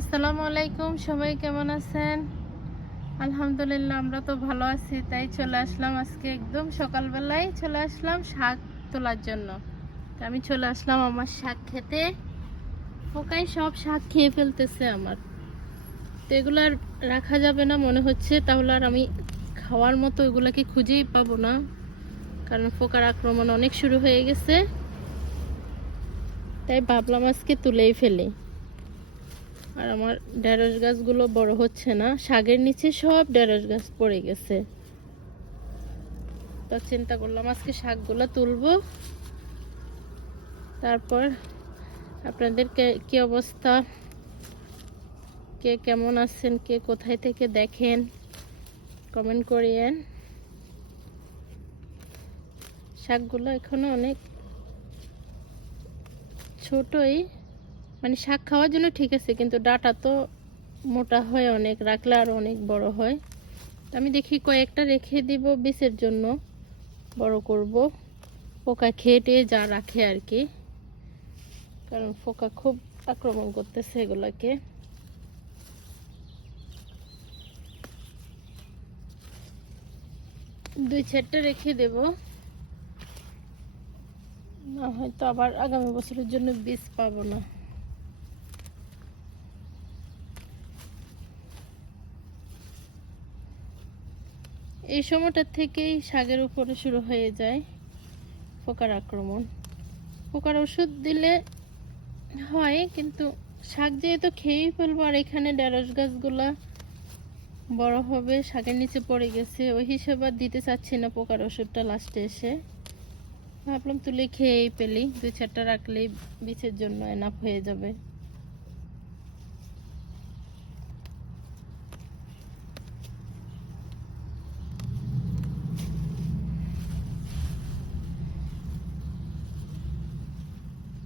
আসসালামু আলাইকুম, সবাই কেমন আছেন? আলহামদুলিল্লাহ, আমরা তো ভালো আছি, তাই চলে আসলাম আজকে একদম সকালবেলায় চলে আসলাম শাক তোলার জন্য। আমি চলে আসলাম আমার শাক খেতে। পোকাই সব শাক খেয়ে ফেলতেছে আমার। তো এগুলো আর রাখা যাবে না, মনে হচ্ছে, তাহলে আর আমি খাওয়ার মতো এগুলাকে খুঁজেই পাবো না। কারণ পোকার আক্রমণ অনেক শুরু হয়ে গেছে। তাই ভাবলাম আজকে তুলেই ফেলি। আর আমার ঢেঁড়স গাছগুলো বড় হচ্ছে না। শাকের নিচে সব ঢেঁড়স গাছ পড়ে গেছে। তো চিন্তা করলাম আজকে শাকগুলো তুলবো। তারপর আপনাদের কি অবস্থা? কে কেমন আছেন? কে কোথায় থেকে দেখেন? কমেন্ট করিয়েন। শাকগুলো এখনও অনেক ছোটই। মানে শাক খাওয়ার জন্য ঠিক আছে, কিন্তু ডাটা তো মোটা হয় অনেক, রাখলে আরও অনেক বড় হয়। তো আমি দেখি কয়েকটা রেখে দিব বিষের জন্য, বড় করব। পোকা খেয়ে টেয়ে যা রাখে আর কি। কারণ পোকা খুব আক্রমণ করতেছে এগুলাকে। দুই চারটা রেখে দেব। না, হয়তো আবার আগামী বছরের জন্য বীজ পাবো না। এই সময়টা থেকেই শাকের উপরে শুরু হয়ে যায় পোকার আক্রমণ। পোকার ওষুধ দিলে হয়, কিন্তু শাক যেহেতু খেয়েই ফেলব, আর এখানে ঢেঁড়স গাছগুলা বড় হবে, শাকের নিচে পড়ে গেছে, ওই হিসেবে দিতে চাচ্ছি না পোকার ওষুধটা লাস্টে এসে। ভাবলাম তুলে খেয়েই পেলি দুই চারটা রাখলেই বীজের জন্য এনাফ হয়ে যাবে।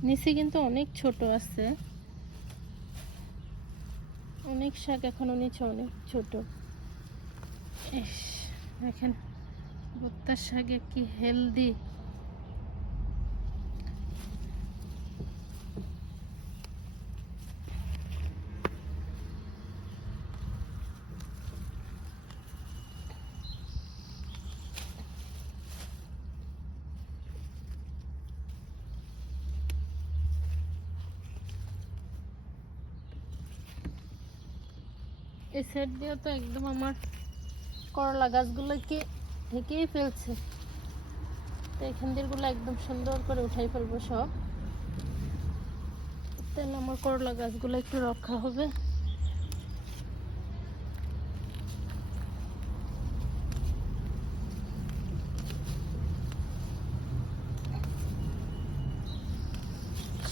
নিচে কিন্তু অনেক ছোট আছে। অনেক শাক এখনও নিচে অনেক ছোট। দেখেন, ভুট্টার শাকে কি হেলদি এই সাইড দিয়ে তো একদম আমার করলা গাছগুলোকে ঢেকেই ফেলছে। তো এখান দিয়েগুলো একদম সুন্দর করে উঠাই ফেলব সব। তাহলে আমার করলা গাছগুলো একটু রক্ষা হবে।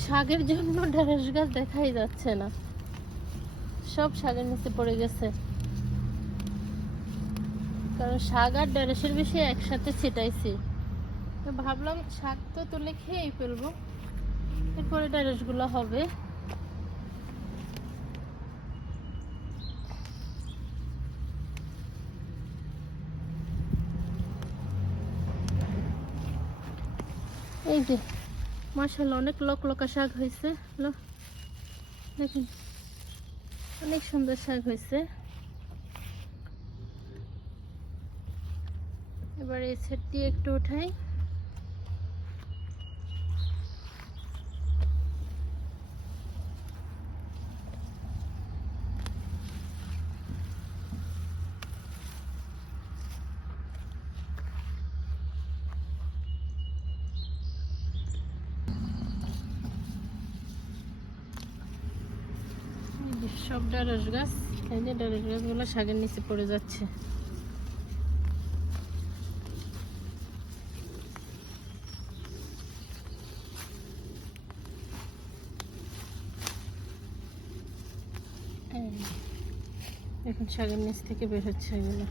শাকের জন্য ঢেঁড়স গাছ দেখাই যাচ্ছে না। সব শাকের নিচে পড়ে গেছে। কারণ শাক আর ঢেঁড়সের বেশি একসাথে ছিটাইছি। ভাবলাম শাক তো তুলে খেয়েই ফেলব। এরপরে ঢেঁড়সগুলো হবে। এই যে মাসাল্লাহ অনেক লোক লোকা শাক হয়েছে। দেখুন। অনেক সুন্দর শাক হয়েছে। এবার এই সেটটি একটু উঠাই এই যে সব ঢেঁড়স গাছ। এই যে ঢেঁড়স গাছগুলো শাকের নিচে পড়ে যাচ্ছে। এখন শাকের নিচ থেকে বের হচ্ছে এগুলো।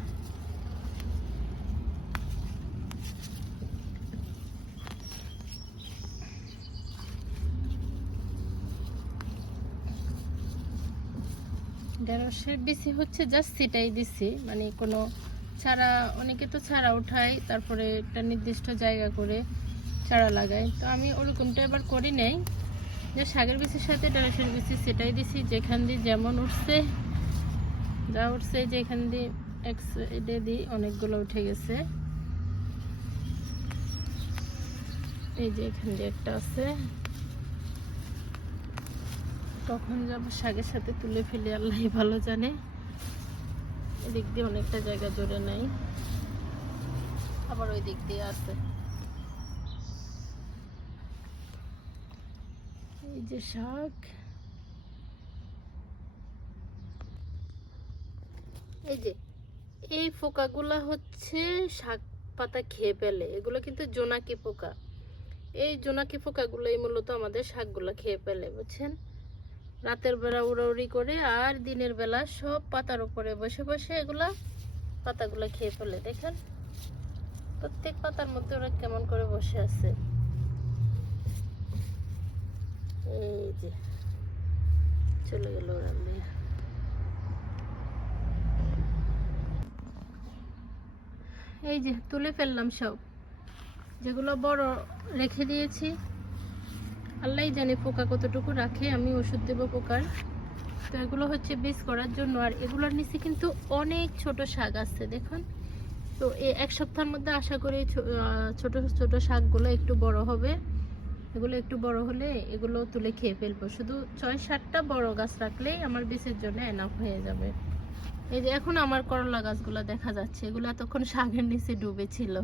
ঢেঁড়সের বেশি হচ্ছে জাস্ট সেটাই দিছি মানে কোনো ছাড়া অনেকে তো ছাড়া উঠায়, তারপরে একটা নির্দিষ্ট জায়গা করে চারা লাগায়। তো আমি ওরকমটা এবার করি নাই। যে শাকের বিচির সাথে ঢেঁড়সের বিচি সেটাই দিছি, যেখান দিয়ে যেমন উঠছে, যা উঠছে, যেখান দিয়ে এক সাইডে দিই, অনেকগুলো উঠে গেছে। এই যে এখান দিয়ে একটা আছে। কখন যাব শাকের সাথে তুলে ফেলে আল্লাহ ভালো জানে। এদিক দিয়ে অনেকটা জায়গা জুড়ে নাই। আবার ওই দিক দিয়ে আছে। এই যে শাক। এই যে, এই পোকাগুলা হচ্ছে শাক পাতা খেয়ে ফেলে। এগুলো কিন্তু জোনাকি পোকা। এই জোনাকি পোকাগুলোই মূলত আমাদের শাকগুলো খেয়ে ফেলে, বুঝছেন? রাতের বেলা উড়াউড়ি করে আর দিনের বেলা সব পাতার উপরে বসে বসে এগুলা পাতাগুলো খেয়ে ফেলে, দেখেন? প্রত্যেক পাতার মধ্যে ওরা কেমন করে বসে আছে। এই যে, চলে গেল ওরা। এই যে, তুলে ফেললাম সব। যেগুলো বড় রেখে দিয়েছি আল্লাহ জানে পোকা কতটুকু রাখে, আমি ওষুধ দেবো পোকার। তো এগুলো হচ্ছে বীজ করার জন্য, আর এগুলোর নিচে কিন্তু অনেক ছোট শাক আছে, দেখুন। তো এক সপ্তাহের মধ্যে আশা করি ছোট ছোট শাকগুলো একটু বড় হবে। এগুলো একটু বড় হলে এগুলো তুলে খেয়ে ফেলব। শুধু ছয়, সাতটা বড় গাছ রাখলেই আমার বীজের জন্য এনাফ হয়ে যাবে। এই যে এখন আমার করলা গাছগুলো দেখা যাচ্ছে, এগুলো এতক্ষণ শাকের নিচে ডুবে ছিল